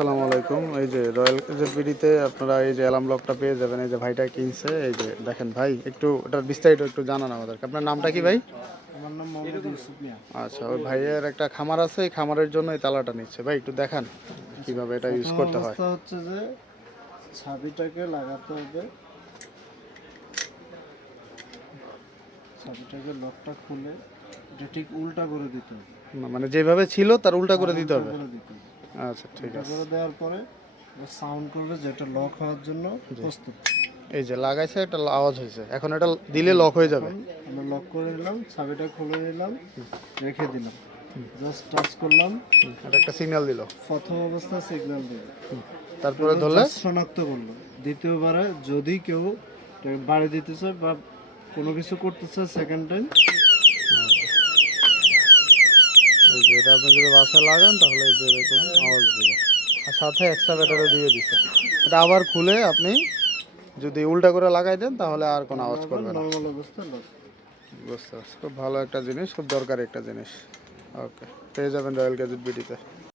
আসসালামু আলাইকুম। এই যে রয়্যাল বিডিতে আপনারা এই যে অ্যালার্ম লকটা পেয়ে যাবেন। এই যে ভাইটা কিনছে, এই যে দেখেন ভাই, একটু এটার বিস্তারিত একটু জানান আমাদেরকে। আপনার নামটা কি ভাই? আমার নাম মোহাম্মদ ইউসুফ মিয়া। আচ্ছা, ওই ভাইয়ের একটা খামার আছে, এই খামারের জন্য এই তালাটা নিচ্ছে। ভাই একটু দেখান কিভাবে এটা ইউজ প্রথম করতে হয়। অবস্থা হচ্ছে যে চাবিটাকে লাগাতে হবে, চাবিটাকে লকটা খুলে এটা ঠিক উল্টা করে দিতে হবে। মানে যেভাবে ছিল তার উল্টা করে দিতে হবে। করে দিতে হবে। আচ্ছা ঠিক উল্টা আছে। করে দেওয়ার পরে সাউন্ড করবে যেটা লক হওয়ার জন্য প্রস্তুত। এই যে লাগাইছে, একটা আওয়াজ হয়েছে, এখন এটা দিলে লক হয়ে যাবে। আমরা লক করে দিলাম, চাবিটা খুলে নিলাম, রেখে দিলাম, জাস্ট টাচ করলাম, এটা একটা সিগন্যাল দিল। প্রথম অবস্থা সিগন্যাল দিল, তারপরে ধরলে শনাক্ত করলো। দ্বিতীয়বারে যদি কেউ বাড়ি দিতে চায় বা কোনো কিছু করতে চায় সেকেন্ড টাইম, এই যে এটা আপনি যদি বাসায় লাগান তাহলে এই যে এরকম আওয়াজ দিবে। আর সাথে এক্সট্রা ব্যাটারি দিয়ে দিছে। এটা আবার খুলে আপনি যদি উল্টা করে লাগাই দেন তাহলে আর কোনো আওয়াজ করবে না। নর্মাল অবস্থা লক। বুঝতে পারছি, খুব ভালো একটা জিনিস, খুব দরকারি একটা জিনিস। ওকে, পেয়ে যাবেন রয়্যাল গ্যাজেট বিডিতে।